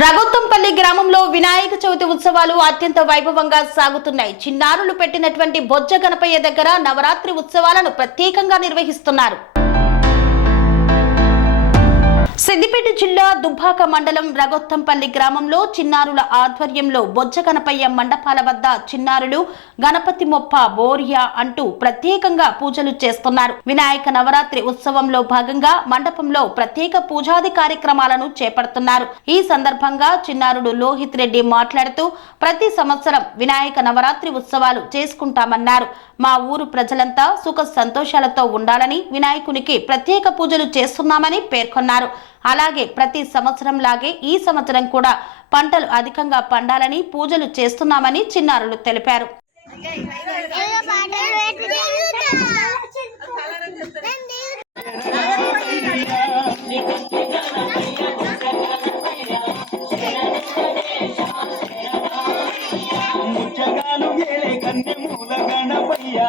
రఘుత్తంపల్లి గ్రామంలో వినాయక చవితి ఉత్సవాలు అత్యంత వైభవంగా సాగుతున్నాయి. చిన్నారులు పెట్టినటువంటి బొజ్జ గణపయ్య దగ్గర నవరాత్రి ఉత్సవాలను ప్రత్యేకంగా నిర్వహిస్తున్నారు. సిద్దిపేట జిల్లా దుబ్బాక మండలం రగొత్తంపల్లి గ్రామంలో చిన్నారుల ఆధ్వర్యంలో బొజ్జ గణపయ్య మండపాల వద్ద చిన్నారులు గణపతి మొప్ప బోరియా అంటూ ప్రత్యేకంగా పూజలు చేస్తున్నారు. వినాయక నవరాత్రి ఉత్సవంలో భాగంగా మండపంలో ప్రత్యేక పూజాది కార్యక్రమాలను చేపడుతున్నారు. ఈ సందర్భంగా చిన్నారుడు లోహిత్ రెడ్డి మాట్లాడుతూ ప్రతి సంవత్సరం వినాయక నవరాత్రి ఉత్సవాలు చేసుకుంటామన్నారు. మా ఊరు ప్రజలంతా సుఖ సంతోషాలతో ఉండాలని వినాయకునికి ప్రత్యేక పూజలు చేస్తున్నామని పేర్కొన్నారు. అలాగే ప్రతి సంవత్సరం లాగే ఈ సంవత్సరం కూడా పంటలు అధికంగా పండాలని పూజలు చేస్తున్నామని చిన్నారులు తెలిపారు. ముచ్చగాను గేలే కన్నె మూల గణపయ్యా.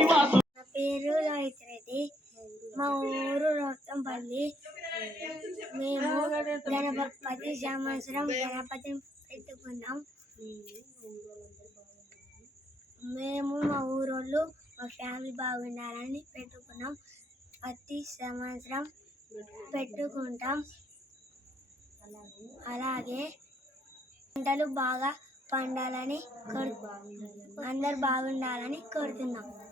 మేము గణపతి సంవత్సరం గణపతిని పెట్టుకున్నాం. మేము మా ఊరోళ్ళు మా ఫ్యామిలీ బాగుండాలని పెట్టుకున్నాం. ప్రతి సంవత్సరం పెట్టుకుంటాం. అలాగే పంటలు బాగా పండాలని కోరు అందరు బాగుండాలని కోరుతున్నాం.